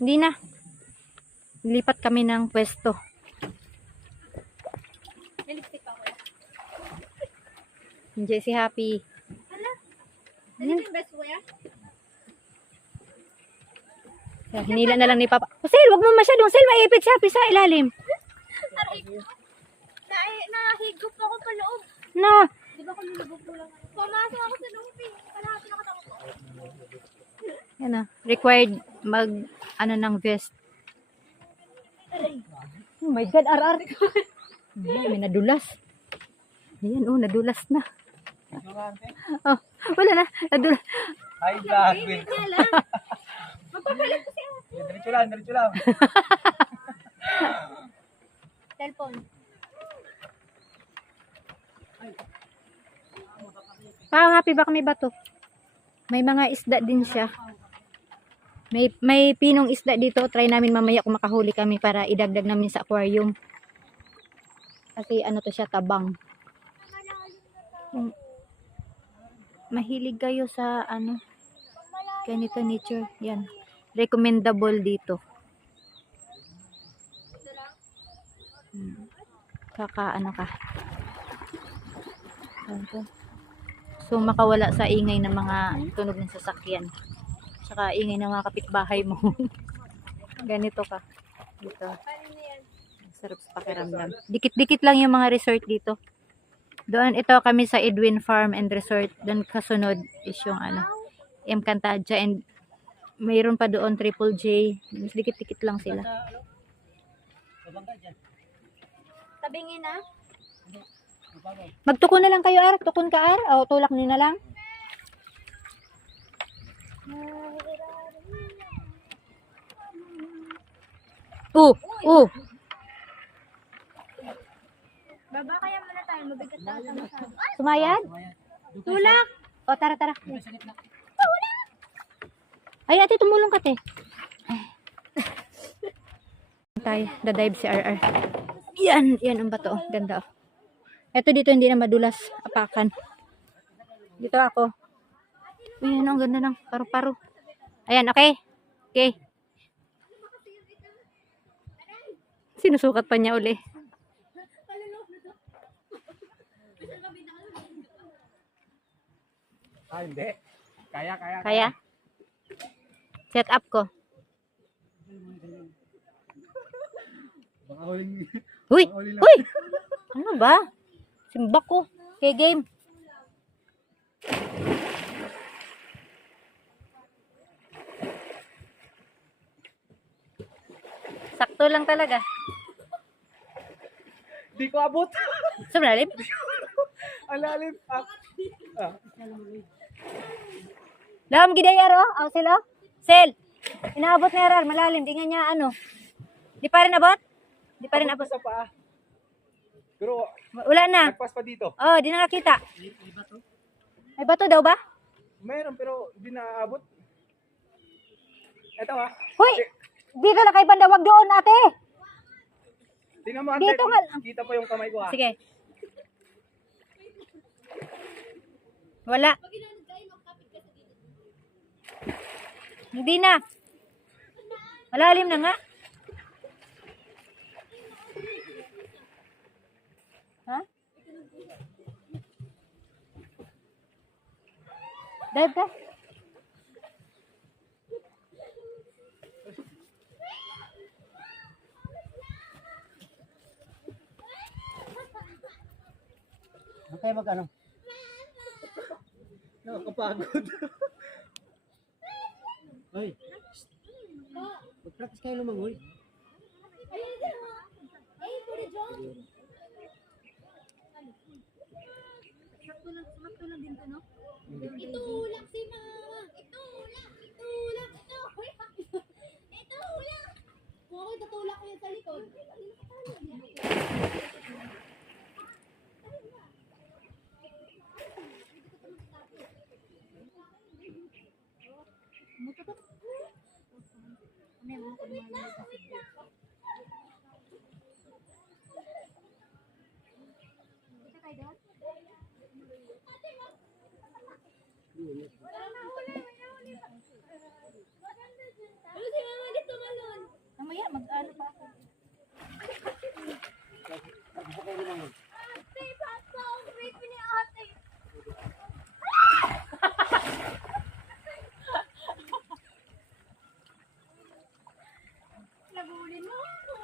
Hindi na. Lipat kami ng pwesto. Hindi si Happy. Hinila na lang ni Papa. Oh, Sel, wag mo masyadong. Sel, maipit si Happy sa ilalim. Nahigop ako pa loob. Na. Di ba kung nilubog mo lang? Pumasok ako sa loob eh. Kalahati na katawag ko. Yan na. Required mag, ng vest. Oh my God, RR. May nadulas. Ayan, oh, nadulas na. Oh, wala na. Nadulas. Hi, vlog. Magpapalit ko siya. Diretso lang, diretso lang. Cellphone. Happy, baka may bato. May mga isda din siya. May pinong isda dito. Try namin mamaya kung makahuli kami para idagdag namin sa aquarium. Kasi ano to siya, tabang. Mahilig kayo sa ganito nature. Yan. Recommendable dito. Kaka ka. So makawala sa ingay ng mga tunog ng sasakyan. Saka ingay ng mga kapitbahay mo. Ganito ka. Dito. Sarap sa pakiramdam. Dikit-dikit lang yung mga resort dito. Doon ito kami sa Edwin Farm and Resort. Doon kasunod is yung Encantadia, and mayroon pa doon Triple J. Mas dikit-dikit lang sila. Tabingin na. Magtukon na lang kayo, Ar. Tukon ka, Ar. O, tulak nyo na lang. Baba kaya muna tayo. Mabigat na ata masyado. Sumayad? Tulak! O, tara. Ay, ate, tumulong ka, te. Tayo, dadive si RR. Yan ang bato. Ganda, oh. Ito dito hindi na madulas. Apakan. Dito ako. Ayan, ang ganda ng paru-paro. Ayan, okay. Okay. Sinusukat pa niya uli. Hindi. Kaya. Kaya? Set up ko. Baka huling... Uy! Uy! Ano ba? Simbak ko. Okay, game. Sakto lang talaga. Di ko abot. Sa malalim? Ang lalim. Lam, gidayaro. Aw, sila. Sel. Inaabot na yaral. Malalim. Di nga niya Di pa rin abot? Di pa rin abot. Sa paa. Pero, Wala na. nagpas pa dito. Oh, di na nakita. May bato daw ba? Mayroon, pero hindi na abot. Ito ha. Hoy! Di ka na kay banda. Wag doon, ate. Tingnan mo, Dito ante. nga. Kita pa yung kamay ko ha. Sige. Wala. Hindi na. Malalim na nga. Ha? Dive ka? Ano kayo mag-ano? Nakakapagod. Ay. Mag-practice kayo lumangoy. Itulak si mama. Itulak. Kung ako itatulak ko yan sa likod. Ano si mama dito Mag-ano pa ako. Ate, papa, ang creepy ni ate. Nabulin mo ako.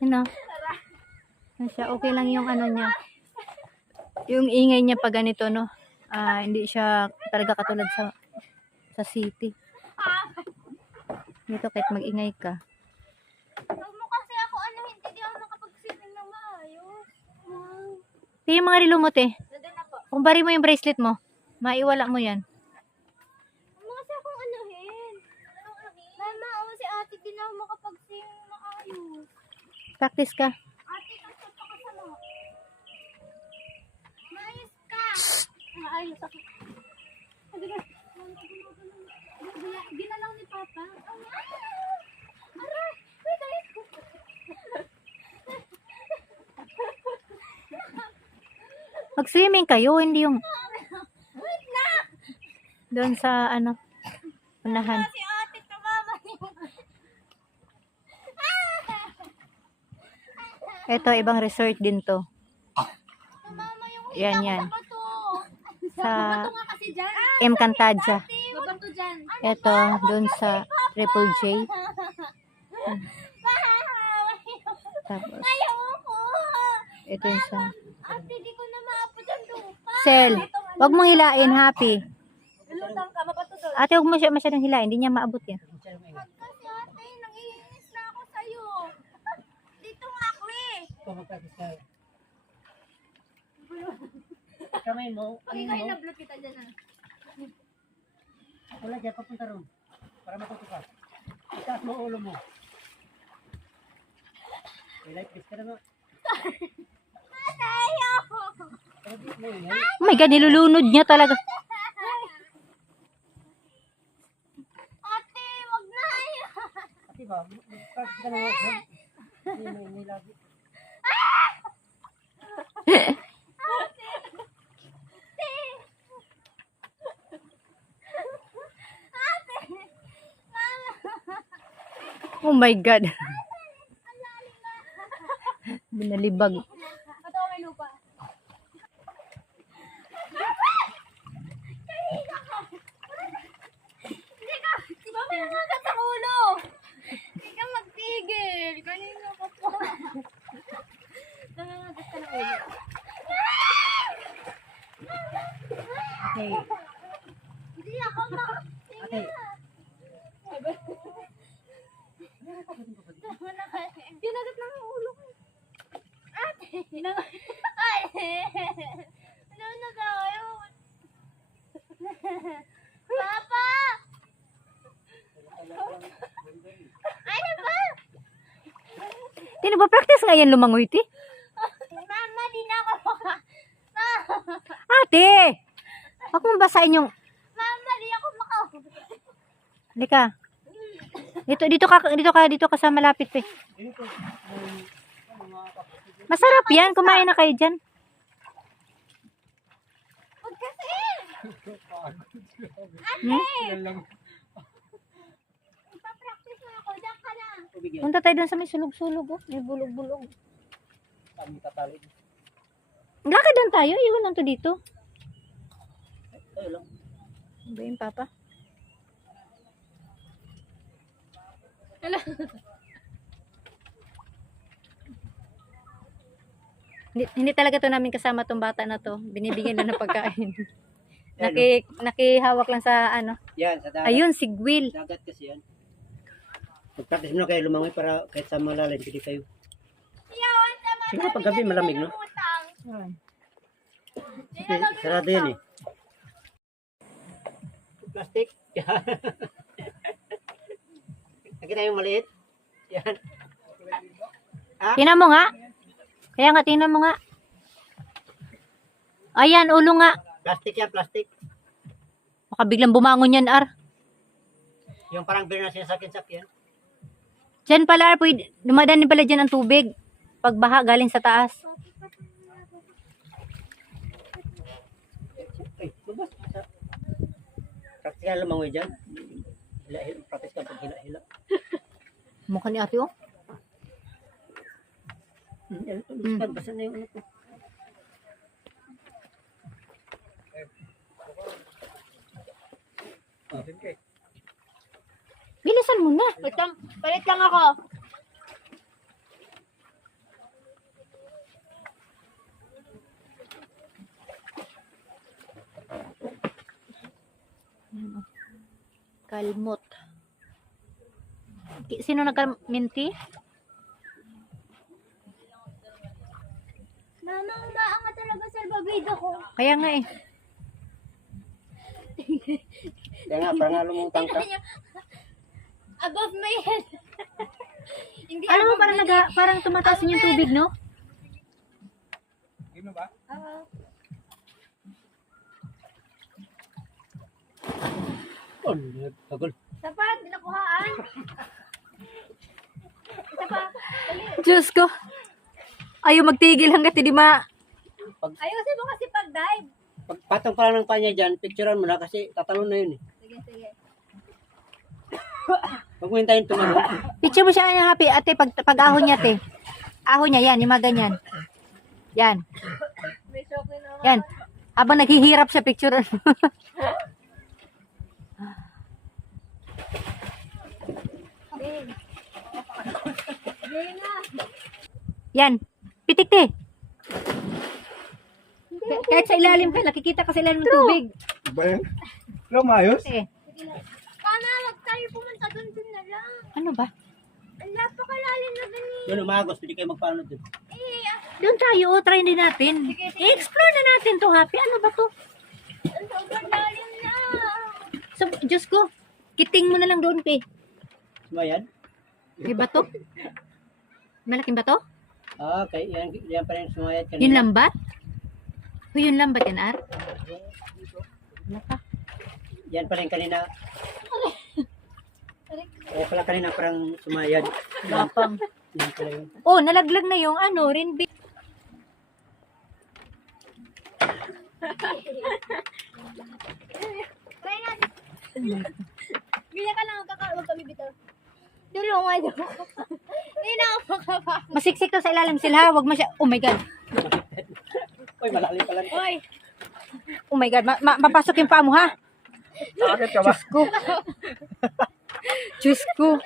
Ano? Ano siya? Okay lang yung ano niya. Yung ingay niya pag ganito, no? Hindi siya talaga katulad sa city. Dito kahit mag-ingay ka. Huwag mo kasi ako hindi ako nakapag-swimming ng maayos. Wow. Kaya yung mga relo mo, te. Nandun na po. Kung bari mo yung bracelet mo, maiwala mo yan. Huwag mo kasi akong anuhin. Mama, si ate din ako makapag-swimming ng maayos. Practice ka. Ate, kasi pa ka sa mga. Maayos ka. Maayos ako. Ginalaw ni Papa. Aray! Wait, aray! Mag-swimming kayo, hindi yung Wait na! doon sa ano, unahan. Si ate tumama niyo. Ito, ibang resort din to. Tumama yung Yan, yan. bato. Sa Bato nga kasi dyan. Encantadia. Babato dyan. Ito, doon sa Triple J. Tapos, Ayoko. ito yung sa... Ate, di ko na maapod ang lupa. Sel, wag mong hilain, happy. Lutang ka, mabato doon. Ate, huwag mo siya masyadong hilain, hindi niya maabot yan. Kasi ate, nangihinis na ako sa'yo. Dito nga ako eh. Mag-practice ka. Kamay mo, Pag ikaw yung na-vlog kita dyan ah. wala dyan, papunta ron. Para matuto ka. Itaas mo ulo mo. May light kiss ka na nga. Ate, ayoko. Pero di mo yun. Oh my God, nilulunod niya talaga. Ate, wag na ayoko. Ate ba, practice ka na nga. May lagi. Oh my God. Binalibag. Ate, may lupa. Hindi ka, mamaya nangagat ang ulo. Hindi ka magtigil. Kanina ka po. Nangangagat ka ng ulo. Ate, Hindi ako ate. Ginagat lang ang ulo ko. Ate! Ate! Ano na tayo? Papa! Ano ba? Tino ba practice nga yan lumangoy, ti? Mama, di na ako maka... Ate! Huwag mong basahin yung... Mama, di ako maka... Halika. Dito ka sa malapit, pe. Masarap yan. Kumain na kayo dyan. Huwag kasi! Yan lang. Ipapractice na ako. Diyan ka na. Tubig yan. Punta tayo dun sa may sulog-sulog, oh. May bulog-bulog. Kami tatali. Lakad doon tayo. Iwan lang to dito. Tayo lang. Ano ba yun, Papa? Hindi talaga to namin kasama tong bata na to. Binibigyan lang ng pagkain. Nakihawak lang sa ano. Yan, sa dagat. Ayun, sigwil. Dagat kasi yan. Mag-practice mo na kayo lumangoy para kahit sa malalim, pili kayo. Yawan sama. Siguro pag gabi malamig, no? Kasi sarado yan eh. Plastic. Nakita yung maliit? Yan. Tingnan mo nga. Kaya nga, tingnan mo nga. Ayan, ulo nga. Plastic yan, plastic. Baka biglang bumangon yan, Ar. Yung parang beer na sinasakyan-sakyan. Diyan pala, Ar, dumadaan din pala dyan ang tubig. Pagbaha galing sa taas. Ay, lubas. Practice ka lumangoy dyan. Hila-hila. Practice ka pag hila-hila. Mukha ni ate, oh. Basta na yung ano ko. Bilisan mo na. Palit lang ako. Kalmot. Sino nagkaminti? Mama, umaangat talaga sa babido ko. Kaya nga eh. Kaya nga, parang nga lumutang ka. Above my head. Hindi Alam mo, above parang, my parang tumataas yung tubig, no? head. Oh, nagtagol. Sapat, dinakuhaan. Isa pa. Dali. Diyos ko. Ayaw magtigil hanggat hindi Ayusin mo kasi pag-dive. Pagpatong pa lang ng panya dyan, picturean mo na kasi tatalon na yun eh. Sige, sige. Huwag mo hintayin tumalon. Picture mo siya niya, Happy. Ate, pag-ahon niya, ate. Ahon niya, yan. Yung mga ganyan. Yan. May shock na ako. Yan. Habang naghihirap siya, picture. Sige na. Yan. Pitik, te. Kahit sa ilalim ka, nakikita ka sa ilalim ng tubig. Ba yan? Wala maayos? Eh, Sige na. Paano wag tayo pumunta dun na lang? ano ba? Ang napakalalim na dun eh. Yun, umagos, pwede kayo magpaano dun. Doon tayo, try din natin. I-explore na natin to, Happy. Ano ba to? Ang sobrang lalim na. So, Diyos ko, kiting mo na lang doon, pe. Diba yan? May bato? Malaking bato? Ah, okay. Yan pa rin sumayat kanina. Yun lambat? O yun lambat yan, Ar? Ano pa? Yan pa rin kanina. O pala kanina parang sumayad. Lapang. Yan pala yun. Oh, nalaglag na yung ano, rinbi. Try natin. Ganyan ka lang, wag kami bitaw. Tulungan mo. Hindi na ako makapa. Masiksik to sa ilalim sila, wag masya. Oh my God. Uy, malalim pala. Oy, Oh my God, mapasok yung paa mo, ha? Bakit ka ba? Diyos ko.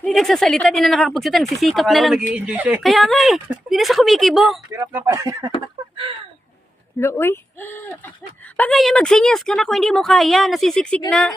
Hindi nagsasalita, di na nakakapagsalita, nagsisikap na lang. Nag-i-enjoy siya eh. Kaya nga eh, di na siya kumikibo. Hirap na pala. Looy. Pag ganyan magsinyas ka na kung hindi mo kaya, nasisiksik na.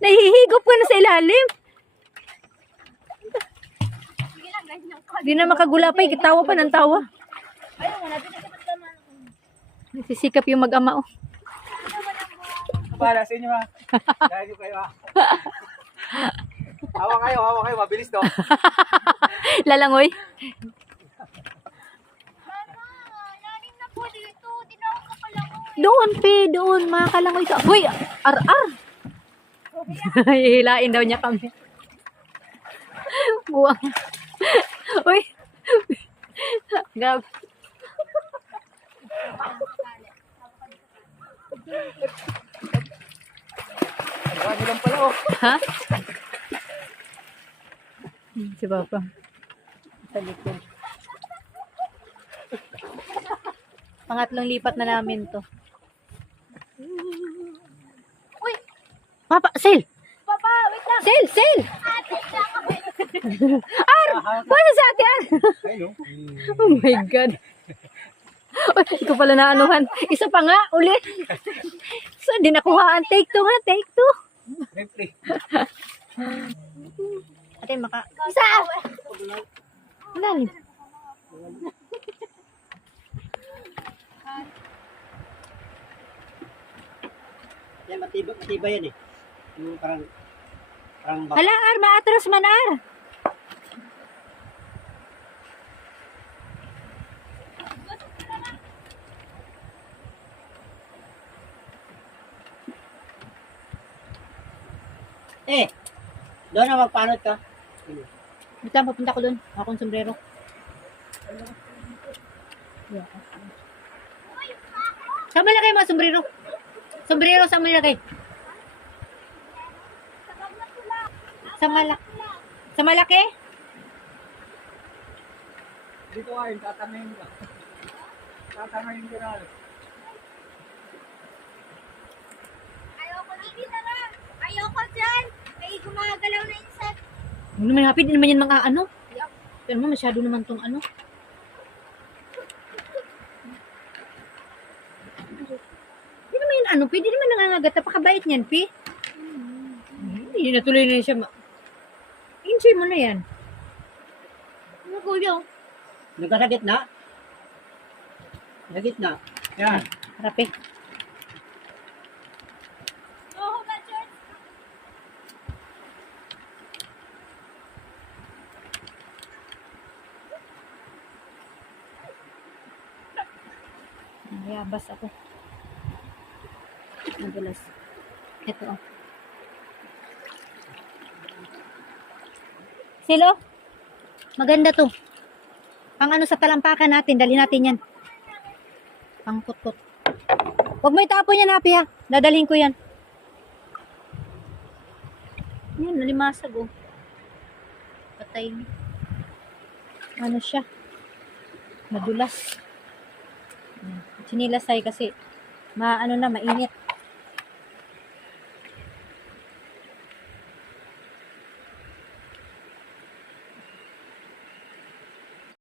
Nahihigop ka na sa ilalim. sige lang, ganyan ka. Di na makagulapay, tawa pa ng tawa. Ayaw mo, natin ka man. Nagsisikap yung mag-ama, oh. Bahala sa inyo ha. Dahil kayo ha. Hawa kayo. Mabilis to. Lalangoy. Mama, lalim na po dito. Di na ako makalangoy. Doon, pe, doon. Makakalangoy ka. Hoy, ar-ar. Hihilain daw niya kami. Buwang. Uy. Gab. Marami lang pala oh. Ha? Si Papa. Sa likod. Pangatlong lipat na namin to. Uy, Papa, Sil! papa, wait lang. Sil! Ate, lang ako. Ar! Pwede sa atin! Ayun Oh my God. Uy, ikaw pala na anuhan. Isa pa nga, ulit. So, di nakuhaan. Take two nga, take two. Replay. Ate, Isa! Malalim. Yan, matibay yan eh. Yung parang Hala, Ar, maatras man, Ar. doon na magpanot ka. Wait lang, papunta ko doon. Akong sombrero. Saan mo ilagay mga sombrero? Sombrero, saan mo ilagay? Sa malaki? Dito kayo, tatamayin ka. Tatamayin ka na. Ayoko dito na lang. Ayoko dyan. May gumagalaw na insect. Hindi naman happy, di naman yan mga ano. Pero naman masyado naman tong ano. Hindi naman yan ano, pwede naman nangangagat. Napakabait niyan, Pi. Hindi na tuloy na siya. Enjoy mo na yan. Ano kuya? Nagkasa gitna. Sa gitna. Yan. Harap eh. Oo ba, George? Mayabas ako. Nadulas. Ito oh. Silo? Maganda to. Pang ano sa talampakan natin. Dali natin yan. Pang kutkot. Huwag mo itapon yan, Happy ha. Dadalhin ko yan. Yan, nalimasag oh. Patay na. Ano siya? Nadulas. Sinilasay kasi maano na, mainit.